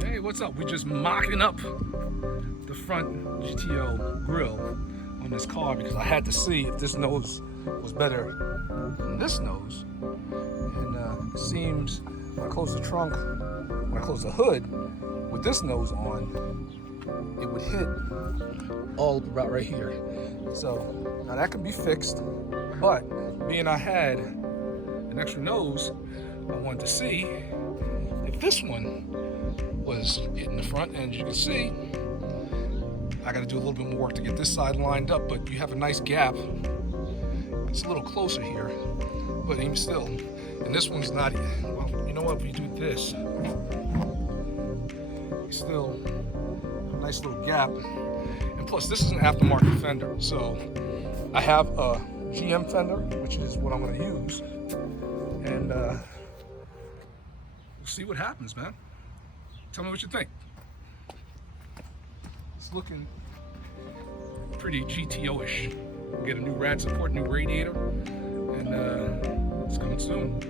Hey, what's up? We're just mocking up the front GTO grill on this car because I had to see if this nose was better than this nose. And it seems when I close the trunk, when I close the hood with this nose on, it would hit all about right here. So now that can be fixed, but being I had an extra nose, I wanted to see if this one was hitting the front. And as you can see, I got to do a little bit more work to get this side lined up, but you have a nice gap. It's a little closer here, but even still, and this one's not, well, you know what, if you do this, you still have a nice little gap. And plus, this is an aftermarket fender, so I have a GM fender, which is what I'm going to use, and we'll see what happens, man. Tell me what you think. It's looking pretty GTO-ish. We'll get a new rad support, new radiator, and it's coming soon.